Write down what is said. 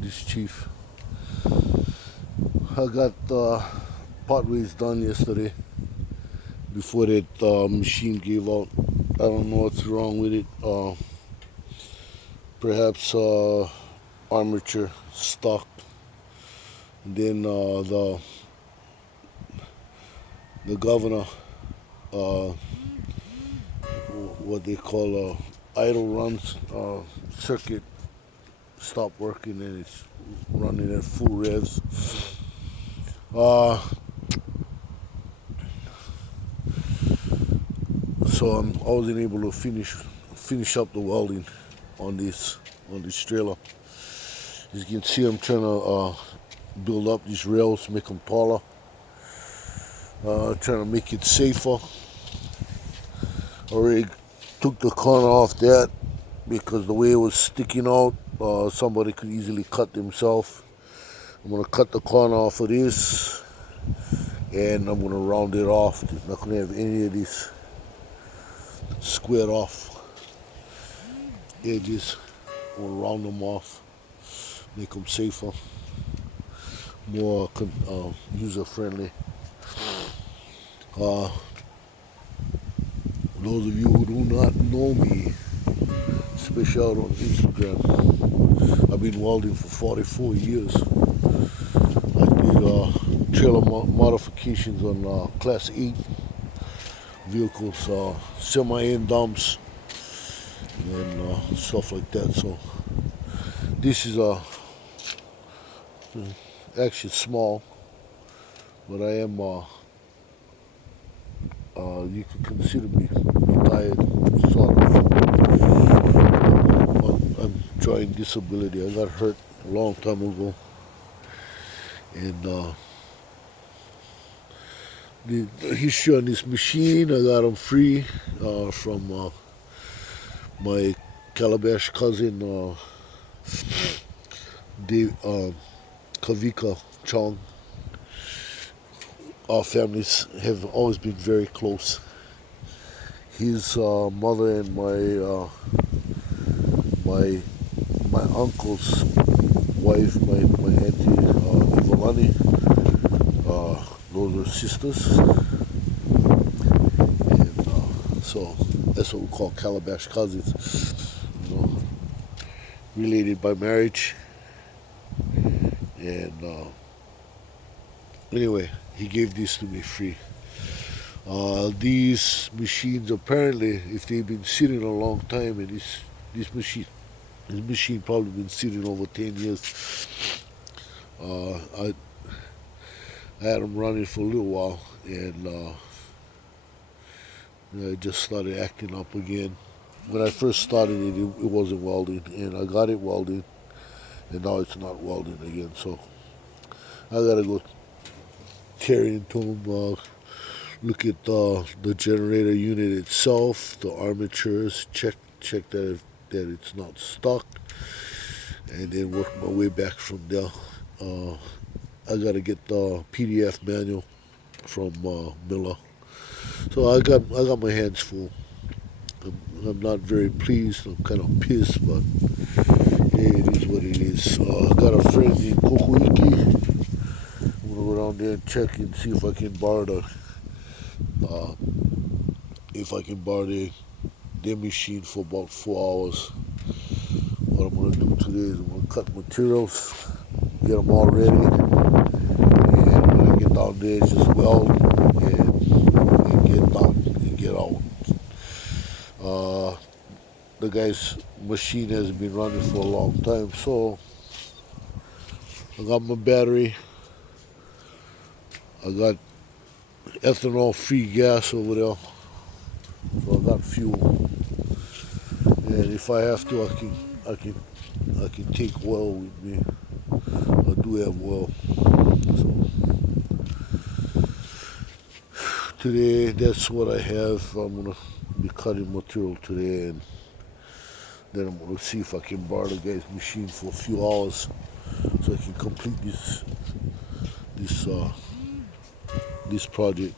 this chief. I got partways done yesterday before that machine gave out. I don't know what's wrong with it. Perhaps armature stuck. Then the governor, uh, what they call idle runs circuit, stopped working and it's running at full revs. Uh, so I wasn't able to finish up the welding on this trailer. As you can see, I'm trying to build up these rails, make them taller, trying to make it safer. Already took the corner off that because the way it was sticking out, somebody could easily cut themselves. I'm going to cut the corner off of this and I'm going to round it off. It's not going to have any of these squared off edges. I'm going to round them off, make them safer, more user friendly. Those of you who do not know me, especially out on Instagram, I've been welding for 44 years. I did trailer modifications on Class 8 vehicles, semi-end dumps, and stuff like that. So this is actually small, but I am you could consider me retired, sort of. I'm trying disability. I got hurt a long time ago, and the history on this machine, I got them free from my Calabash cousin, Dave, Kavika Chong. Our families have always been very close. His mother and my uncle's wife, my auntie Ivalani, those are sisters, and so that's what we call Calabash cousins. You know, related by marriage, and anyway, he gave this to me free. These machines apparently, if they've been sitting a long time, and this machine probably been sitting over 10 years. I had them running for a little while, and I just started acting up again. When I first started it wasn't welding, and I got it welding, and now it's not welding again. So I gotta go tear into them, look at the generator unit itself, the armatures, check that it's not stuck, and then work my way back from there. I gotta get the PDF manual from Miller. So I got my hands full. I'm not very pleased. I'm kind of pissed, but hey, it is what it is. I got a friend in Kokuiki. I'm gonna go down there and check and see if I can borrow their machine for about 4 hours. What I'm gonna do today is I'm gonna cut materials, get them all ready, and when I get down there, just weld and get down and get out. The guy's machine hasn't been running for a long time, so I got my battery. I got ethanol-free gas over there, so I got fuel. And if I have to, I can take oil with me. I do have oil. So today, that's what I have. I'm gonna be cutting material today, and then I'm gonna see if I can borrow the guy's machine for a few hours, so I can complete this project.